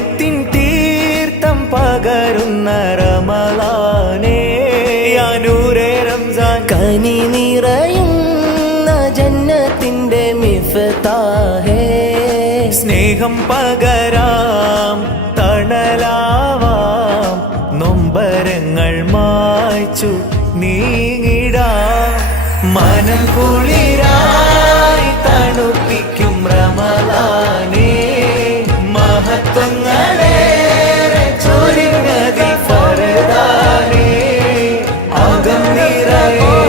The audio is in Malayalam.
കാരുണ്യത്തിൻ തീർത്ഥം പകരുന്ന റമളാനേ യാ നൂറേ റംസാൻ. കനി നിറയുന്ന ജന്നത്തിന്റെ മിഫ്താഹേ, സ്നേഹം പകരാം തണലാവാം, നൊമ്പരങ്ങൾ മായ്ച്ചു നീങ്ങിടാം. മനം കുളിരായി തണുപ്പ്